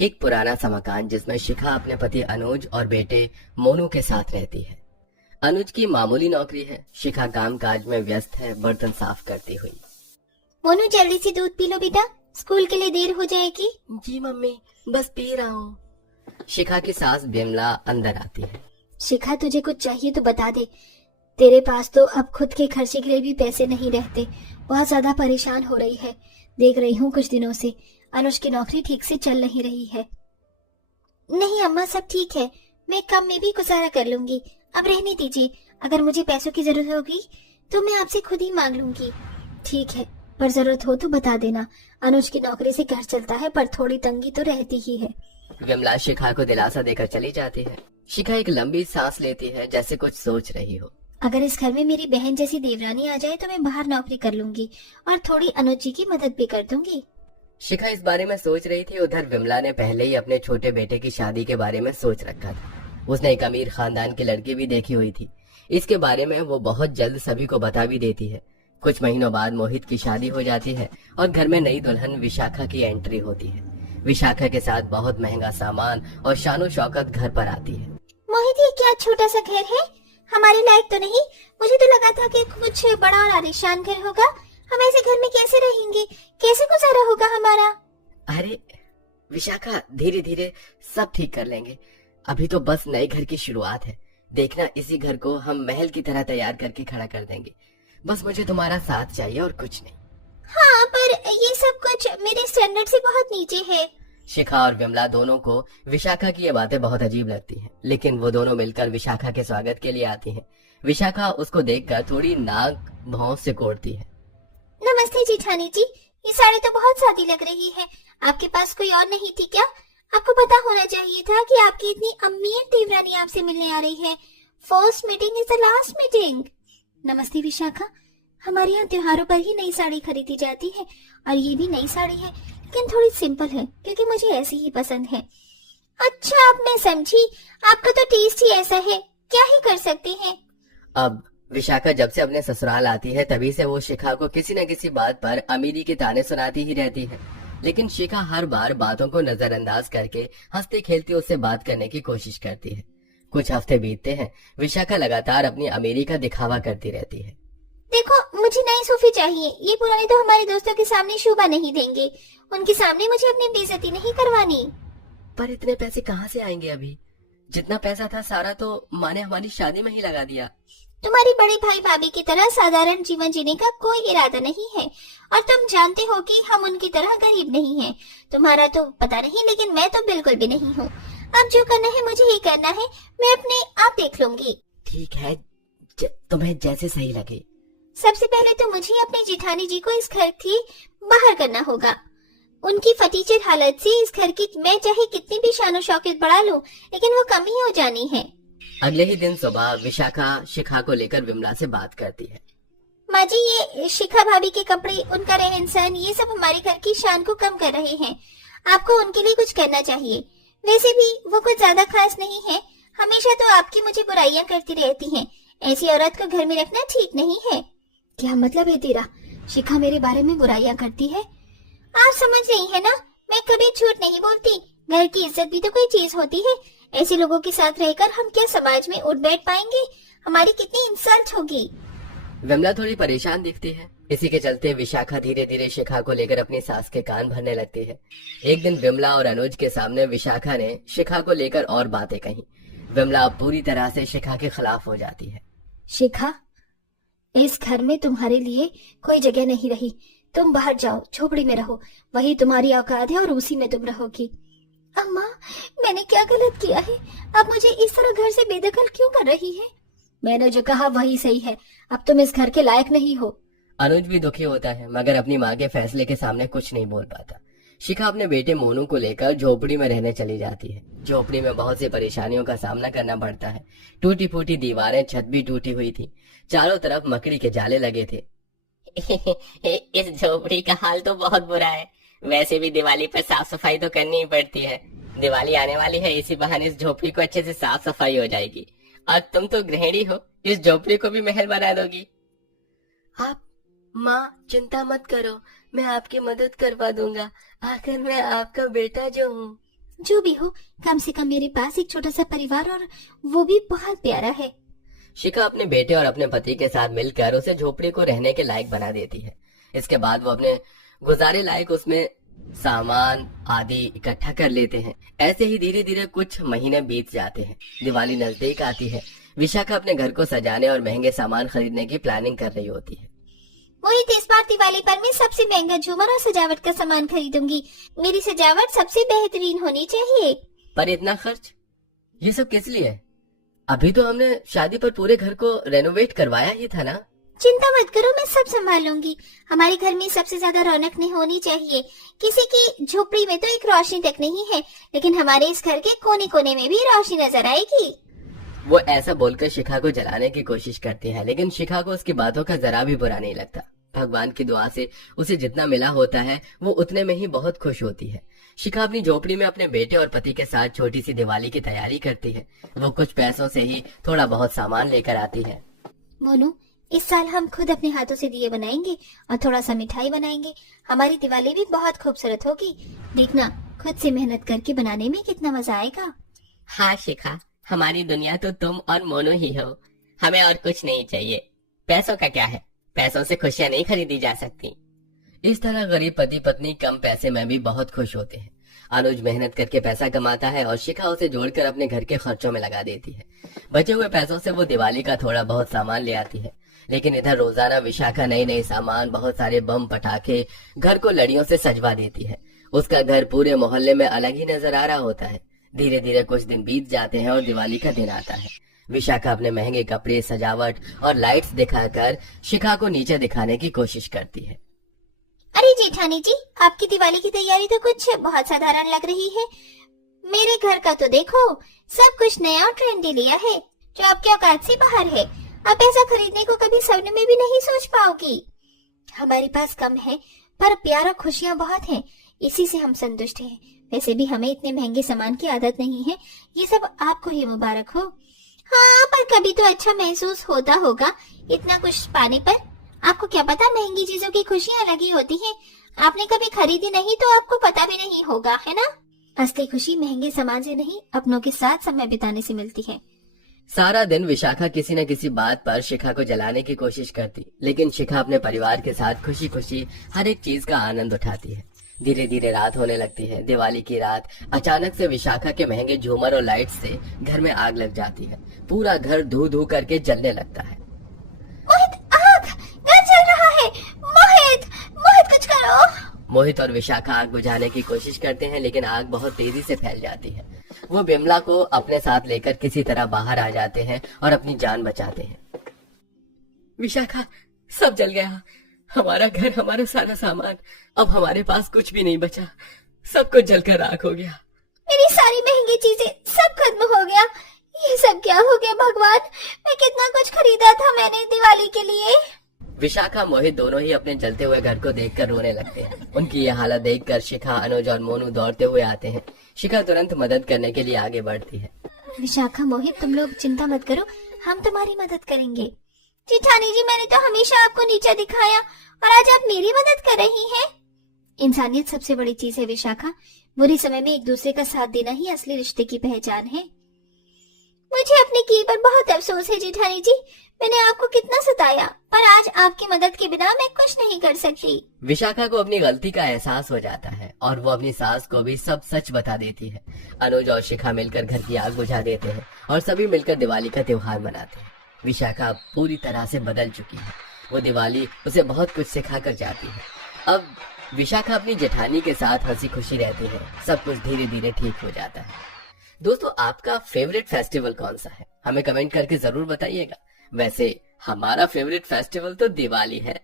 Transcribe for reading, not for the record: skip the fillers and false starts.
एक पुराना सा मकान जिसमें शिखा अपने पति अनुज और बेटे मोनू के साथ रहती है। अनुज की मामूली नौकरी है, शिखा काम काज में व्यस्त है, बर्तन साफ करती हुई। मोनू जल्दी से दूध पी लो बेटा, स्कूल के लिए देर हो जाएगी। जी मम्मी, बस पी रहा हूँ। शिखा की सास बिमला अंदर आती है। शिखा तुझे कुछ चाहिए तो बता दे, तेरे पास तो अब खुद के खर्चे के लिए भी पैसे नहीं रहते। बहुत ज्यादा परेशान हो रही है, देख रही हूँ कुछ दिनों से अनुज की नौकरी ठीक से चल नहीं रही है। नहीं अम्मा, सब ठीक है, मैं कम में भी गुजारा कर लूंगी, अब रहने दीजिए। अगर मुझे पैसों की जरूरत होगी तो मैं आपसे खुद ही मांग लूंगी। ठीक है, पर जरूरत हो तो बता देना। अनुज की नौकरी से घर चलता है, पर थोड़ी तंगी तो रहती ही है। विमला शिखा को दिलासा देकर चली जाती है। शिखा एक लंबी सांस लेती है, जैसे कुछ सोच रही हो। अगर इस घर में मेरी बहन जैसी देवरानी आ जाए तो मैं बाहर नौकरी कर लूंगी और थोड़ी अनुज जी की मदद भी कर दूंगी। शिखा इस बारे में सोच रही थी। उधर विमला ने पहले ही अपने छोटे बेटे की शादी के बारे में सोच रखा था। उसने एक अमीर खानदान की लड़की भी देखी हुई थी। इसके बारे में वो बहुत जल्द सभी को बता भी देती है। कुछ महीनों बाद मोहित की शादी हो जाती है और घर में नई दुल्हन विशाखा की एंट्री होती है। विशाखा के साथ बहुत महंगा सामान और शानो शौकत घर पर आती है। मोहित, ये क्या छोटा सा घर है, हमारे लायक तो नहीं। मुझे तो लगा था कि कुछ बड़ा और आलीशान घर होगा। हम ऐसे घर में कैसे रहेंगे, कैसे गुजारा होगा हमारा? अरे विशाखा, धीरे धीरे सब ठीक कर लेंगे। अभी तो बस नए घर की शुरुआत है। देखना, इसी घर को हम महल की तरह तैयार करके खड़ा कर देंगे। बस मुझे तुम्हारा साथ चाहिए और कुछ नहीं। हाँ, पर ये सब कुछ मेरे स्टैंडर्ड से बहुत नीचे है। शिखा और विमला दोनों को विशाखा की ये बातें बहुत अजीब लगती हैं, लेकिन वो दोनों मिलकर विशाखा के स्वागत के लिए आती हैं। विशाखा उसको देखकर थोड़ी नाक भौं से कोड़ती है। नमस्ते जेठानी जी, ये साड़ी तो बहुत सादी लग रही है। आपके पास कोई और नहीं थी क्या? आपको पता होना चाहिए था कि आपकी इतनी अमीर देवरानी आपसे मिलने आ रही है। First meeting is the last meeting. नमस्ते विशाखा, हमारे यहाँ त्योहारों पर ही नई साड़ी खरीदी जाती है और ये भी नई साड़ी है, लेकिन थोड़ी सिंपल है क्योंकि मुझे ऐसी ही पसंद है। अच्छा, अब मैं समझी, आपका तो टेस्ट ही ऐसा है, क्या ही कर सकते हैं। अब विशाखा जब से अपने ससुराल आती है तभी से वो शिखा को किसी न किसी बात पर अमीरी के ताने सुनाती ही रहती है, लेकिन शिखा हर बार बातों को नजरअंदाज करके हंसते खेलते उससे बात करने की कोशिश करती है। कुछ हफ्ते बीतते हैं, विशाखा लगातार अपनी अमीरी का दिखावा करती रहती है। देखो, मुझे नई सोफे चाहिए, ये पुराने तो हमारे दोस्तों के सामने शोभा नहीं देंगे। उनके सामने मुझे अपनी बेइज्जती नहीं करवानी। पर इतने पैसे कहाँ से आएंगे? अभी जितना पैसा था सारा तो माँ ने हमारी शादी में ही लगा दिया। तुम्हारी बड़े भाई भाभी की तरह साधारण जीवन जीने का कोई इरादा नहीं है, और तुम जानते हो कि हम उनकी तरह गरीब नहीं हैं। तुम्हारा तो पता नहीं, लेकिन मैं तो बिल्कुल भी नहीं हूँ। अब जो करना है मुझे ही करना है, मैं अपने आप देख लूंगी। ठीक है, तुम्हें जैसे सही लगे। सबसे पहले तो मुझे अपनी जेठानी जी को इस घर की बाहर करना होगा। उनकी फटीचर हालत से इस घर की मैं चाहे कितनी भी शानो शौकत बढ़ा लूं, लेकिन वो कमी हो जानी है। अगले ही दिन सुबह विशाखा शिखा को लेकर विमला से बात करती है। माँ जी, ये शिखा भाभी के कपड़े, उनका रहन सहन, ये सब हमारे घर की शान को कम कर रहे हैं। आपको उनके लिए कुछ करना चाहिए। वैसे भी वो कुछ ज्यादा खास नहीं है, हमेशा तो आपकी मुझे बुराइयां करती रहती हैं। ऐसी औरत को घर में रखना ठीक नहीं है। क्या मतलब है तेरा? शिखा मेरे बारे में बुराइयां करती है? आप समझ रही है ना, मैं कभी झूठ नहीं बोलती। घर की इज्जत भी तो कोई चीज होती है। ऐसे लोगों के साथ रहकर हम क्या समाज में उठ बैठ पाएंगे? हमारी कितनी इंसल्ट होगी। विमला थोड़ी परेशान दिखती है। इसी के चलते विशाखा धीरे धीरे शिखा को लेकर अपनी सास के कान भरने लगती है। एक दिन विमला और अनुज के सामने विशाखा ने शिखा को लेकर और बातें कही। विमला अब पूरी तरह से शिखा के खिलाफ हो जाती है। शिखा, इस घर में तुम्हारे लिए कोई जगह नहीं रही। तुम बाहर जाओ, झोपड़ी में रहो, वही तुम्हारी औकात है और उसी में तुम रहोगी। अम्मा, मैंने क्या गलत किया है? अब मुझे इस तरह घर से बेदखल क्यों कर रही है? मैंने जो कहा वही सही है, अब तुम इस घर के लायक नहीं हो। अनुज भी दुखी होता है, मगर अपनी माँ के फैसले के सामने कुछ नहीं बोल पाता। शिखा अपने बेटे मोनू को लेकर झोपड़ी में रहने चली जाती है। झोपड़ी में बहुत सी परेशानियों का सामना करना पड़ता है। टूटी फूटी दीवारें, छत भी टूटी हुई थी। चारों तरफ मकड़ी के जाले लगे थे। इस झोपड़ी का हाल तो बहुत बुरा है। वैसे भी दिवाली पर साफ सफाई तो करनी ही पड़ती है। दिवाली आने वाली है, इसी बहाने इस झोपड़ी को अच्छे से साफ सफाई हो जाएगी। और तुम तो गृहिणी हो, इस झोपड़ी को भी महल बना दोगी। आप माँ चिंता मत करो, मैं आपकी मदद करवा दूंगा। आखिर मैं आपका बेटा जो हूँ। जो भी हो, कम से कम मेरे पास एक छोटा सा परिवार, और वो भी बहुत प्यारा है। शिखा अपने बेटे और अपने पति के साथ मिलकर उसे झोपड़ी को रहने के लायक बना देती है। इसके बाद वो अपने गुजारे लायक उसमें सामान आदि इकट्ठा कर लेते हैं। ऐसे ही धीरे धीरे कुछ महीने बीत जाते हैं। दिवाली नजदीक आती है। विशाखा अपने घर को सजाने और महंगे सामान खरीदने की प्लानिंग कर रही होती है। मोहित, इस बार दिवाली पर मैं सबसे महंगा झूमर और सजावट का सामान खरीदूंगी। मेरी सजावट सबसे बेहतरीन होनी चाहिए। पर इतना खर्च, ये सब किस लिए? अभी तो हमने शादी पर पूरे घर को रेनोवेट करवाया ही था ना। चिंता मत करो, मैं सब संभाल लूंगी। हमारे घर में सबसे ज्यादा रौनक नहीं होनी चाहिए। किसी की झोपड़ी में तो एक रोशनी तक नहीं है, लेकिन हमारे इस घर के कोने कोने में भी रोशनी नजर आएगी। वो ऐसा बोलकर शिखा को जलाने की कोशिश करती है, लेकिन शिखा को उसकी बातों का जरा भी बुरा नहीं लगता। भगवान की दुआ से उसे जितना मिला होता है वो उतने में ही बहुत खुश होती है। शिखा अपनी झोपड़ी में अपने बेटे और पति के साथ छोटी सी दिवाली की तैयारी करती है। वो कुछ पैसों से ही थोड़ा बहुत सामान लेकर आती है। मोनू, इस साल हम खुद अपने हाथों से दिए बनाएंगे और थोड़ा सा मिठाई बनाएंगे। हमारी दिवाली भी बहुत खूबसूरत होगी। देखना, खुद से मेहनत करके बनाने में कितना मजा आएगा। हाँ शिखा, हमारी दुनिया तो तुम और मोनू ही हो। हमें और कुछ नहीं चाहिए। पैसों का क्या है, पैसों से खुशियाँ नहीं खरीदी जा सकती। इस तरह गरीब पति पत्नी कम पैसे में भी बहुत खुश होते हैं। अनुज मेहनत करके पैसा कमाता है और शिखा उसे जोड़कर अपने घर के खर्चों में लगा देती है। बचे हुए पैसों से वो दिवाली का थोड़ा बहुत सामान ले आती है। लेकिन इधर रोजाना विशाखा नए नए सामान, बहुत सारे बम पटाखे, घर को लड़ियों से सजवा देती है। उसका घर पूरे मोहल्ले में अलग ही नजर आ रहा होता है। धीरे धीरे कुछ दिन बीत जाते हैं और दिवाली का दिन आता है। विशाखा अपने महंगे कपड़े, सजावट और लाइट्स दिखाकर शिखा को नीचे दिखाने की कोशिश करती है। अरे जेठानी जी, आपकी दिवाली की तैयारी तो कुछ बहुत साधारण लग रही है। मेरे घर का तो देखो, सब कुछ नया और ट्रेंडी लिया है जो आपके औकात से बाहर है। आप ऐसा खरीदने को कभी सपने में भी नहीं सोच पाओगी। हमारे पास कम है, पर प्यार और खुशियाँ बहुत हैं। इसी से हम संतुष्ट हैं। वैसे भी हमें इतने महंगे सामान की आदत नहीं है। ये सब आपको ही मुबारक हो। हाँ, पर कभी तो अच्छा महसूस होता होगा इतना कुछ पाने पर। आपको क्या पता, महंगी चीजों की खुशियाँ अलग ही होती हैं। आपने कभी खरीदी नहीं तो आपको पता भी नहीं होगा, है ना? असली खुशी महंगे सामान से नहीं, अपनों के साथ समय बिताने से मिलती है। सारा दिन विशाखा किसी न किसी बात पर शिखा को जलाने की कोशिश करती, लेकिन शिखा अपने परिवार के साथ खुशी खुशी हर एक चीज का आनंद उठाती है। धीरे धीरे रात होने लगती है। दिवाली की रात अचानक से विशाखा के महंगे झूमर और लाइट से घर में आग लग जाती है। पूरा घर धू धू करके जलने लगता है। मोहित, आग! घर जल रहा है। मोहित, मोहित कुछ करो। मोहित और विशाखा आग बुझाने की कोशिश करते हैं, लेकिन आग बहुत तेजी से फैल जाती है। वो बिमला को अपने साथ लेकर किसी तरह बाहर आ जाते हैं और अपनी जान बचाते हैं। विशाखा, सब जल गया। हमारा घर, हमारा सारा सामान, अब हमारे पास कुछ भी नहीं बचा। सब कुछ जलकर राख हो गया। मेरी सारी महंगी चीजें सब खत्म हो गया। ये सब क्या हो गया भगवान? मैं कितना कुछ खरीदा था मैंने दिवाली के लिए। विशाखा, मोहित दोनों ही अपने जलते हुए घर को देखकर रोने लगते हैं। उनकी ये हालत देखकर शिखा, अनुज और मोनू दौड़ते हुए आते हैं। शिखा तुरंत मदद करने के लिए आगे बढ़ती है। विशाखा, मोहित, तुम लोग चिंता मत करो, हम तुम्हारी मदद करेंगे। जेठानी जी, मैंने तो हमेशा आपको नीचा दिखाया और आज आप मेरी मदद कर रही हैं। इंसानियत सबसे बड़ी चीज है विशाखा। बुरे समय में एक दूसरे का साथ देना ही असली रिश्ते की पहचान है। मुझे अपने किए पर बहुत अफसोस है जेठानी जी। मैंने आपको कितना सताया, पर आज आपकी मदद के बिना मैं कुछ नहीं कर सकती। विशाखा को अपनी गलती का एहसास हो जाता है और वो अपनी सास को भी सब सच बता देती है। अनुज और शिखा मिलकर घर की आग बुझा देते हैं और सभी मिलकर दिवाली का त्योहार मनाते हैं। विशाखा पूरी तरह से बदल चुकी है। वो दिवाली उसे बहुत कुछ सिखा कर जाती है। अब विशाखा अपनी जेठानी के साथ हंसी खुशी रहती है। सब कुछ धीरे धीरे ठीक हो जाता है। दोस्तों, आपका फेवरेट फेस्टिवल कौन सा है? हमें कमेंट करके जरूर बताइएगा। वैसे हमारा फेवरेट फेस्टिवल तो दिवाली है।